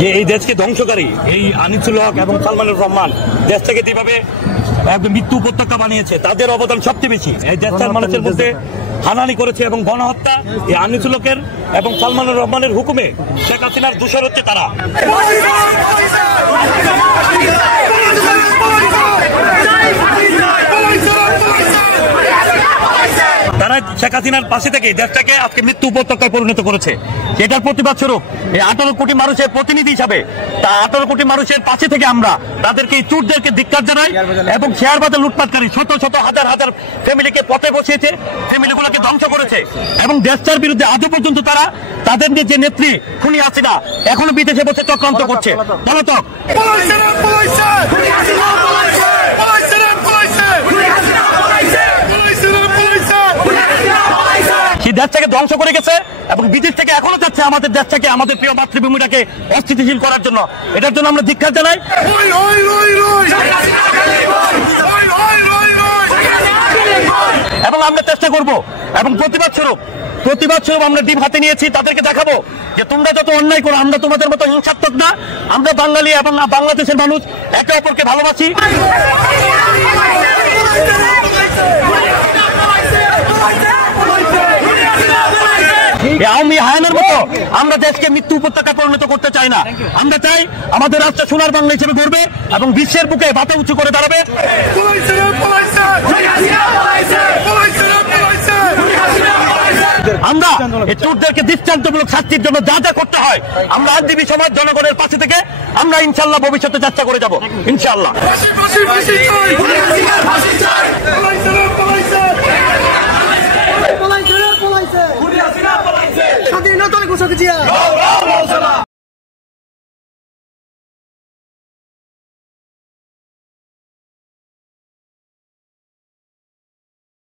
যে এই দেশকে ধ্বংসকারী এই আনিসুল হক এবং সালমানুর রহমান দেশটাকে যেভাবে একদম মৃত্যু উপত্যকা বানিয়েছে, তাদের অবদান সবচেয়ে বেশি। এই দেশটার মানুষের মধ্যে হানানি করেছে এবং গণহত্যা এই আনিসুল হকের এবং সালমানুর রহমানের হুকুমে শেখ হাসিনার দোষর হচ্ছে তারা। তারা শেখ হাসিনার পাশে থেকে দেশটাকে আজকে মৃত্যু উপত্যকায় পরিণত করেছে। এটার প্রতিবাদ স্বরূপ এই 18 কোটি মানুষের প্রতিনিধি হিসাবে 18 কোটি মানুষের পাশে থেকে আমরা তাদেরকে এই চোরদেরকে ধিক্কার জানাই এবং শেয়ার বাজার লুটপাটকারী শত শত হাজার হাজার ফ্যামিলিকে পথে বসিয়েছে, ফ্যামিলিগুলোকে ধ্বংস করেছে এবং দেশটার বিরুদ্ধে আজও পর্যন্ত তারা তাদের যে নেত্রী খুনি হাসিনা এখনো বিদেশে বসে চক্রান্ত করছে। পলাতক দেশটাকে ধ্বংস করে গেছে এবং বিদেশ থেকে এখনো যাচ্ছে আমাদের দেশটাকে, আমাদের প্রিয় মাতৃভূমিটাকে অস্থিতিশীল করার জন্য। এটার জন্য আমরা ধিক্কার জানাই এবং আমরা চেষ্টা করব এবং প্রতিবাদ স্বরূপ আমরা ডিম হাতে নিয়েছি, তাদেরকে দেখাবো যে তোমরা যত অন্যায় করো আমরা তোমাদের মতো হিংসাত্মক না। আমরা বাঙালি এবং বাংলাদেশের মানুষ একে অপরকে ভালোবাসি। আওয়ামী হায়ানের মতো আমরা দেশকে মৃত্যু উপত্যকায় পরিণত করতে চাই না। আমরা চাই আমাদের রাষ্ট্র সোনার বাংলা হিসেবে গড়বে এবং বিশ্বের বুকে মাথা উঁচু করে দাঁড়াবে। আমরা এই চোরদেরকে দৃষ্টান্তমূলক শাস্তির জন্য যা যা করতে হয় আমরা আইনজীবী সমাজ জনগণের পাশে থেকে আমরা ইনশাল্লাহ ভবিষ্যতে চেষ্টা করে যাব ইনশাল্লাহ।